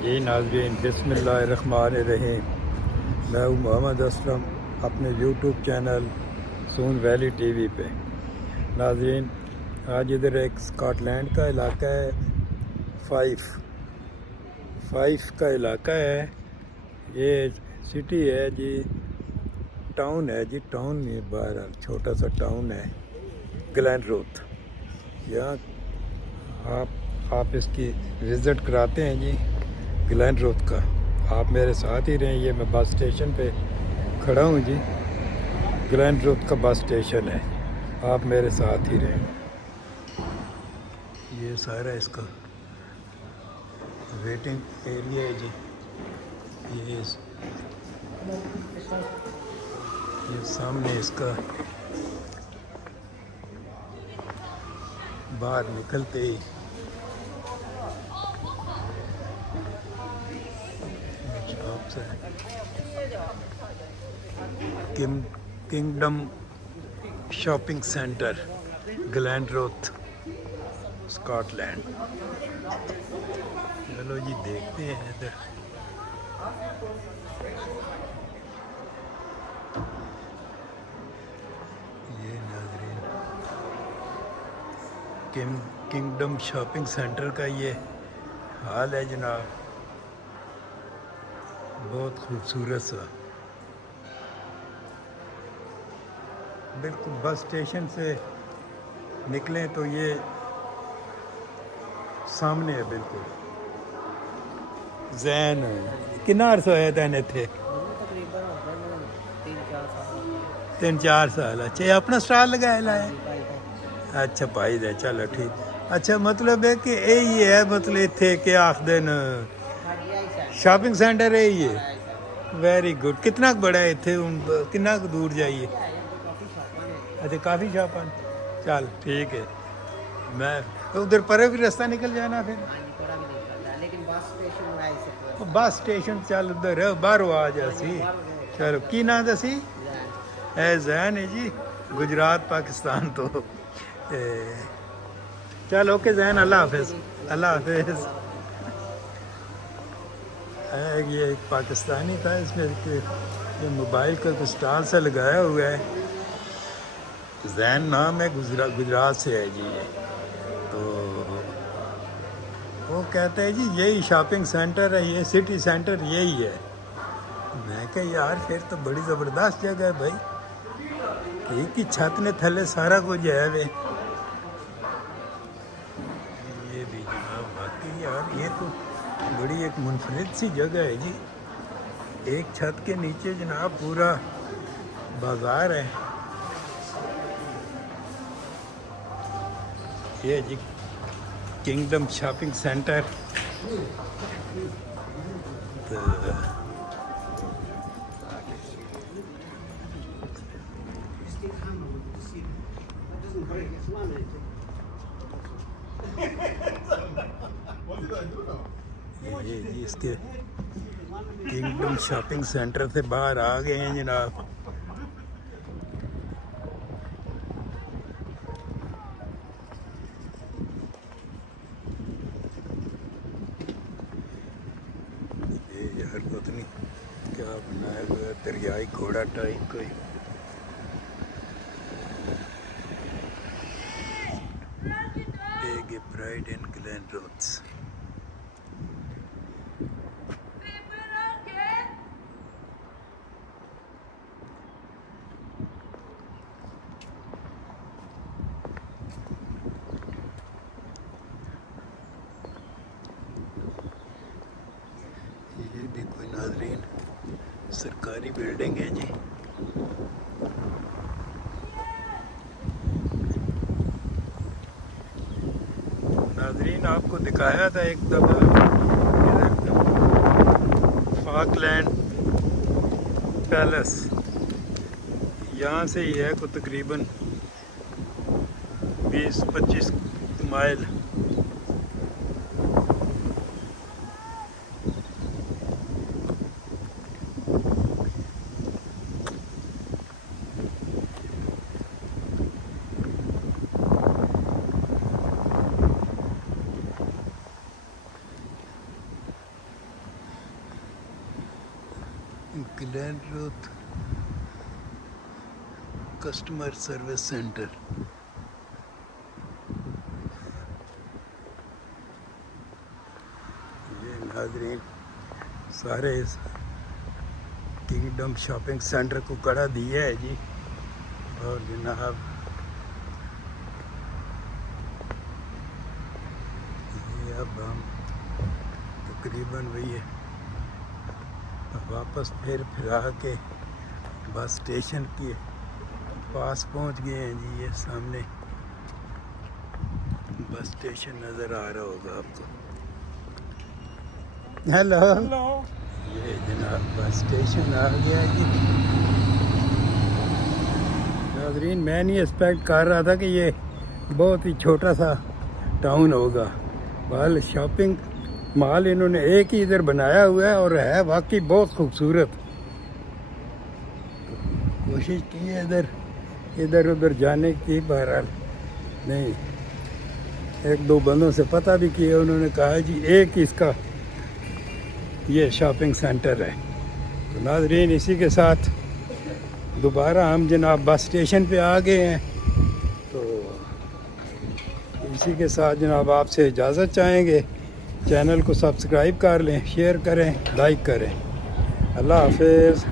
जी नाज़रीन, बिस्मिल्लाहिर्रहमानिर्रहीम। मैं हूँ मोहम्मद असलम अपने यूट्यूब चैनल सून वैली टीवी पे। नाज़रीन, आज इधर एक स्कॉटलैंड का इलाका है, फाइफ का इलाका है। ये सिटी है जी, टाउन है जी, टाउन में बाहर छोटा सा टाउन है ग्लेनरोथ। यहाँ आप इसकी विज़िट कराते हैं जी ग्लेनरोथ का। आप मेरे साथ ही रहें। ये मैं बस स्टेशन पे खड़ा हूँ जी, ग्लेनरोथ का बस स्टेशन है। आप मेरे साथ ही रहें। ये सारा इसका वेटिंग एरिया है जी। ये सामने इसका बाहर निकलते ही शॉप्स है। Kingdom shopping centre, Glenrothes, Scotland. चलो जी देखते हैं इधर। ये नाज़रीन किंगडम शॉपिंग सेंटर का ये हाल है जनाब, बहुत खूबसूरत सा। बिल्कुल बस स्टेशन से निकलें तो ये सामने है बिल्कुल। जैन कितना अरसा होया तैन इत्थे? तकरीबन हो गए 3-4 साल। 3-4 साल। अच्छा, ये अपना स्टॉल लगाया लाया? अच्छा भाई दे, चलो ठीक। अच्छा, मतलब है कि यही है, मतलब इत्थे क्या आखदे न शॉपिंग सेंटर है ये। Very good. कितना बड़ा है इत्थे? कितना दूर जाइए? अच्छा, काफ़ी शॉपां। चल ठीक है। मैं उधर परे भी रास्ता निकल जाना फिर। लेकिन बस स्टेशन बस स्टेशन चल उधर बाहरों आ जासी। चलो, की नाम दसी? जैन है जी, गुजरात पाकिस्तान तो। चल ओके जैन, अल्लाह हाफिज़। अल्लाह हाफिज़। ये एक पाकिस्तानी था, इसमें ये मोबाइल का कुछ स्टॉल सा लगाया हुआ है। जैन नाम है, गुजरात से है जी ये। तो वो कहते हैं जी यही शॉपिंग सेंटर है, ये सिटी सेंटर यही है। मैं कहा यार फिर तो बड़ी ज़बरदस्त जगह है भाई, एक ही छत ने थले सारा कुछ है वे। ये भी जनाब वाकई यार, ये तो बड़ी एक मुनफरिद सी जगह है जी। एक छत के नीचे जनाब पूरा बाजार है। ये जी किंगडम शॉपिंग सेंटर। तो ये जी इसके किंगडम शॉपिंग सेंटर से बाहर आ गए हैं जनाब। ये यार पता नहीं क्या बनाया हुआ है, दरियाई घोड़ा टाइप कोई। Take a pride in Glenrothes. ये देखो नाजरीन, सरकारी बिल्डिंग है जी। नाजरीन आपको दिखाया था एक दफ़ा फाकलैंड पैलेस, यहाँ से ही है को तकरीबन 20-25 mile. Gland customer service centre. ये नाज़रीन सारे इस किंगडम शॉपिंग सेंटर को कड़ा दिया है जी। और जनाब ये अब हम तकरीबन वही है वापस फिरा के बस स्टेशन के पास पहुंच गए हैं जी। ये सामने बस स्टेशन नज़र आ रहा होगा आपको। हेलो ये जनाब बस स्टेशन आ गया जी। नाज़रीन मैं नहीं एक्सपेक्ट कर रहा था कि ये बहुत ही छोटा सा टाउन होगा। बाल शॉपिंग मॉल इन्होंने एक ही इधर बनाया हुआ है और है वाकई बहुत खूबसूरत। कोशिश की है इधर उधर जाने की, बहरहाल नहीं। एक दो बंदों से पता भी किया, उन्होंने कहा जी एक इसका ये शॉपिंग सेंटर है। तो नाज़रीन इसी के साथ दोबारा हम जनाब बस स्टेशन पे आ गए हैं। तो इसी के साथ जनाब आपसे इजाज़त चाहेंगे। चैनल को सब्सक्राइब कर लें, शेयर करें, लाइक करें। अल्लाह हाफिज़।